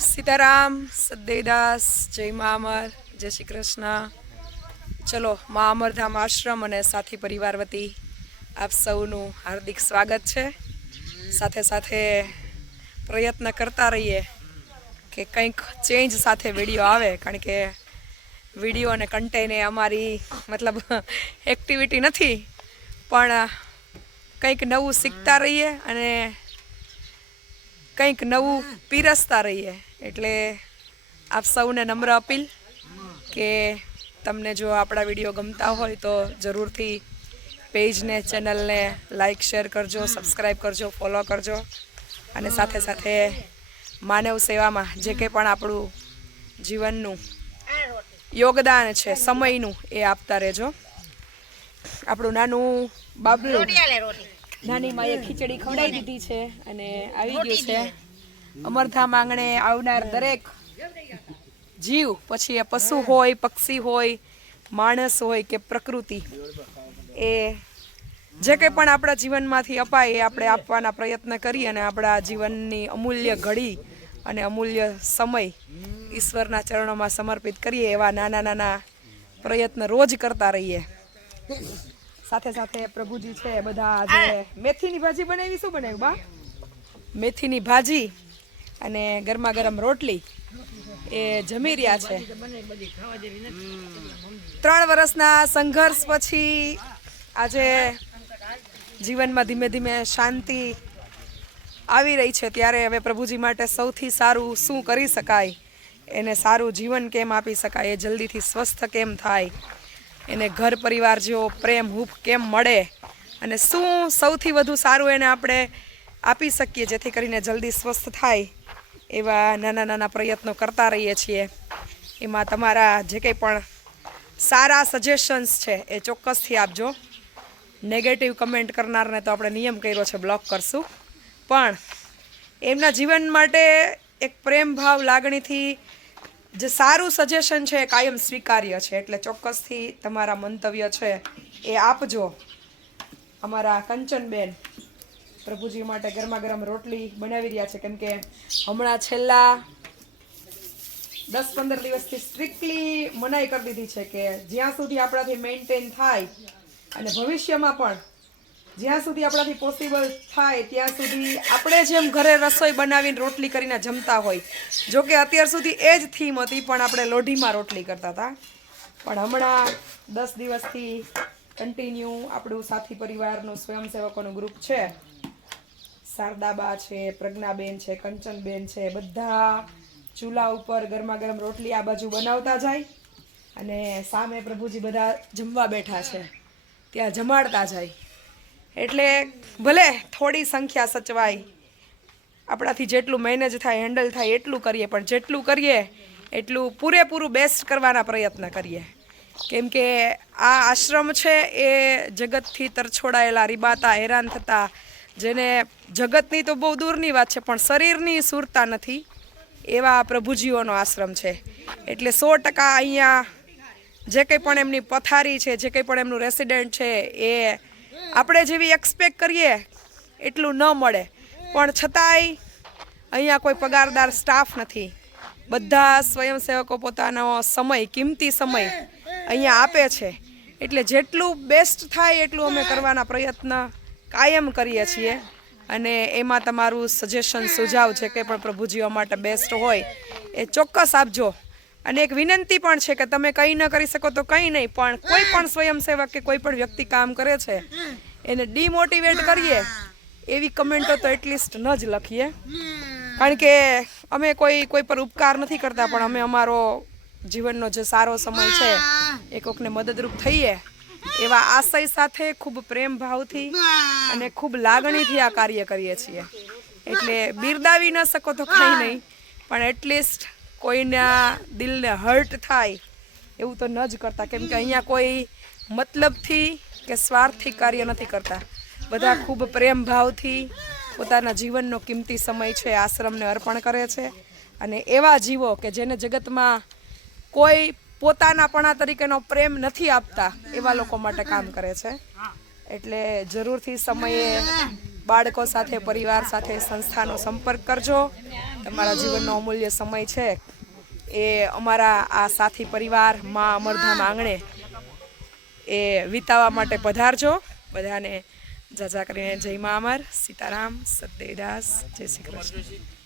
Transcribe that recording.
સીતારામ સદેદાસ જય મા અમર, જય શ્રી કૃષ્ણ. ચલો, મા અમરધામ આશ્રમ અને સાથી પરિવાર વતી આપ સૌનું હાર્દિક સ્વાગત છે. સાથે સાથે પ્રયત્ન કરતા રહીએ કે કંઈક ચેન્જ સાથે વીડિયો આવે, કારણ કે વીડિયો અને કન્ટેને અમારી મતલબ એક્ટિવિટી નથી. પણ કંઈક નવું શીખતા રહીએ અને કંઈક નવું પીરસતા રહીએ. એટલે આપ સૌને નમ્ર અપીલ કે તમને જો આપણા વીડિયો ગમતા હોય તો જરૂરથી પેજને, ચેનલને લાઈક, શેર કરજો, સબસ્ક્રાઈબ કરજો, ફોલો કરજો. અને સાથે સાથે માનવ સેવામાં જે કંઈ પણ આપણું જીવનનું યોગદાન છે, સમયનું એ આપતા રહેજો. આપણું નાનું બાબલું નાની માએ ખીચડી ખવડાવી દીધી છે અને આવી ગયું છે. અમરધામ આંગણે આવનાર દરેક જીવ પછી એ પશુ હોય પક્ષી હોય માણસ હોય કે પ્રકૃતિ એ જે કંઈ પણ આપણા જીવનમાંથી અપાય એ આપણે આપવાના પ્રયત્ન કરીએ અને આપણા જીવનની અમૂલ્ય ઘડી અને અમૂલ્ય સમય ઈશ્વરના ચરણોમાં સમર્પિત કરીએ એવા નાના નાના પ્રયત્ન રોજ કરતા રહીએ. સાથે સાથે પ્રભુજી છે બધા આજે મેથીની ભાજી બનાવી શું બનાવ્યું બા? મેથીની ભાજી અને ગરમા ગરમ રોટલી એ જમી રહ્યા છે. ત્રણ વર્ષના સંઘર્ષ પછી આજે જીવનમાં ધીમે ધીમે શાંતિ આવી રહી છે. ત્યારે હવે પ્રભુજી માટે સૌથી સારું શું કરી શકાય? એને સારું જીવન કેમ આપી શકાય? એ જલ્દીથી સ્વસ્થ કેમ થાય? એને ઘર પરિવાર જેવો પ્રેમ, હૂફ કેમ મળે અને શું સૌથી વધુ સારું એને આપણે આપી શકીએ જેથી કરીને જલ્દી સ્વસ્થ થાય એવા નાના નાના પ્રયત્નો કરતા રહીએ છીએ. એમાં તમારા જે કંઈ પણ સારા સજેશન્સ છે એ ચોક્કસથી આપજો. નેગેટિવ કમેન્ટ કરનારને તો આપણે નિયમ કર્યો છે બ્લોક કરશું. પણ એમના જીવન માટે એક પ્રેમ ભાવ, લાગણીથી જે સારું સજેશન છે એ કાયમ સ્વીકાર્ય છે. એટલે ચોક્કસથી તમારા મંતવ્ય છે એ આપજો. અમારા કંચનબેન પ્રભુજી માટે ગરમા ગરમ રોટલી બનાવી રહ્યા છે. કેમ કે હમણાં છેલ્લા દસ પંદર દિવસથી સ્ટ્રિક્ટલી મનાઈ કરી દીધી છે કે જ્યાં સુધી આપણાથી મેન્ટેન થાય અને ભવિષ્યમાં પણ જ્યાં સુધી આપણાથી પોસિબલ થાય, ત્યાં સુધી આપણે જેમ ઘરે રસોઈ બનાવીને રોટલી કરીને જમતા હોય જો કે અત્યાર સુધી એ જ થીમ હતી, પણ આપણે લોઢીમાં રોટલી કરતા હતા. પણ હમણાં દસ દિવસથી કન્ટિન્યુ આપણું સાથી પરિવારનું સ્વયંસેવકોનું ગ્રુપ છે. શારદાબા છે, પ્રજ્ઞાબેન છે, કંચનબેન છે, બધા ચૂલા ઉપર ગરમા ગરમ રોટલી આ બાજુ બનાવતા જાય અને સામે પ્રભુજી બધા જમવા બેઠા છે. ત્યાં જમાડતા જાય. એટલે ભલે થોડી સંખ્યા સચવાય, આપણાથી જેટલું મેનેજ થાય હેન્ડલ થાય, એટલું કરીએ, પણ જેટલું કરીએ, એટલું પૂરેપૂરું બેસ્ટ કરવાના પ્રયત્ન કરીએ. કેમ કે આ આશ્રમ છે, એ જગતથી તરછોડાયેલા, રીબાતા, હેરાન થતા, જેને જગતની તો બહુ દૂરની વાત છે, પણ શરીરની સુરતા નથી, એવા પ્રભુજીઓનો આશ્રમ છે. એટલે સો ટકા અહીંયા જે કંઈ પણ એમની પથારી છે, જે કંઈ પણ એમનું રેસિડેન્ટ છે, એ આપણે જેવી એક્સપેક્ટ કરીએ, એટલું ન મળે. પણ છતાંય અહીંયા કોઈ પગારદાર સ્ટાફ નથી. બધા સ્વયંસેવકો પોતાનો સમય, કિંમતી સમય અહીંયા આપે છે. એટલે જેટલું બેસ્ટ થાય એટલું અમે કરવાના પ્રયત્ન કાયમ કરીએ છીએ. અને એમાં તમારું સજેશન સુઝાવ છે કે પણ પ્રભુજીઓ માટે બેસ્ટ હોય, એ ચોક્કસ આપજો. અને એક વિનંતી પણ છે કે તમે કંઈ ન કરી શકો તો કંઈ નહીં, પણ કોઈ પણ સ્વયંસેવક કે કોઈ પણ વ્યક્તિ કામ કરે છે, એને ડિમોટિવેટ કરીએ એવી કમેન્ટો તો એટલીસ્ટ ન જ લખીએ. કારણ કે અમે કોઈ કોઈ પર ઉપકાર નથી કરતા, પણ અમે અમારો જીવનનો જે સારો સમય છે, એ કોકને મદદરૂપ થઈએ એવા આશય સાથે ખૂબ પ્રેમ ભાવથી અને ખૂબ લાગણીથી આ કાર્ય કરીએ છીએ. એટલે બિરદાવી ન શકો તો કંઈ નહીં, પણ એટલીસ્ટ કોઈના દિલને હર્ટ થાય, એવું તો ન જ કરતા. કેમ કે અહીંયા કોઈ મતલબથી કે સ્વાર્થથી કાર્ય નથી કરતા. બધા ખૂબ પ્રેમ ભાવથી પોતાના જીવનનો કિંમતી સમય છે, આશ્રમને અર્પણ કરે છે. અને એવા જીવો કે જેને જગતમાં કોઈ પોતાનાપણા તરીકેનો પ્રેમ નથી આપતા, એવા લોકો માટે કામ કરે છે. એટલે જરૂરથી સમયે બાળકો સાથે, પરિવાર સાથે, સંસ્થાનો સંપર્ક કરજો. તમારા જીવનનો અમૂલ્ય સમય છે. એ અમારા આ સાથી પરિવાર, મા અમરધામ આંગણે એ વિતાવવા માટે પધારજો. બધાને જાજા કરીને જય મા અમર. સીતારામ, સત્યદાસ, જય શ્રી કૃષ્ણ.